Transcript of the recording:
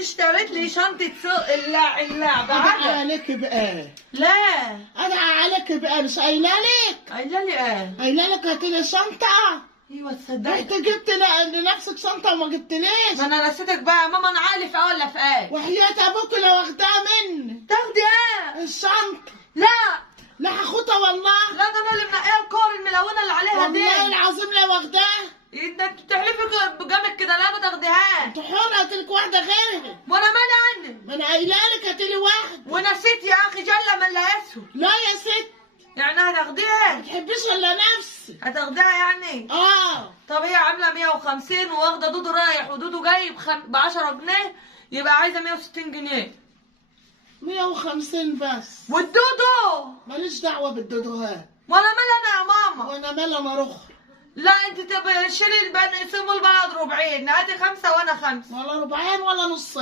اشتريت لي شنطة سوق اللعبة ادعي عجب. عليك بقى، لا ادعي عليك بقى، مش قايله لك؟ قايله لي ايه؟ قايله لك هاتي لي شنطه. ايوه انت تصدقي. جبت لنفسك شنطه وما جبتليش. ما انا نسيتك بقى يا ماما، انا عارف ولا في ايه؟ وحياة ابوك لو واخداها مني تاخدي ايه؟ الشنطه. لا لا هاخدها والله. لا، ده انا اللي منقيه الكور الملونه اللي عليها والله دي. العظيم لو واخداها. انت بتحلفي بجامد كده، لا ما تاخديهاش. انت حر، هاتلك واحده غيرها. وانا مالي عنك؟ ما انا قايله لك هاتلي واحده. ونسيت يا اخي، جل من لا يسهو. لا يا ست، يعني ما هتاخديها؟ تحبيش ولا نفسي؟ هتاخديها يعني؟ طب هي عامله 150 وواخده دودو رايح ودودو جاي ب 10 جنيه، يبقى عايزه 160 جنيه. 150 بس. والدودو ماليش دعوه بالدودوهات. وانا مال انا يا ماما؟ وانا مال انا رخ. لا انت تبقى شيلي البن، يقسموا البلد ربعين، هاتي 5 وانا 5. ولا ربعين ولا نصين.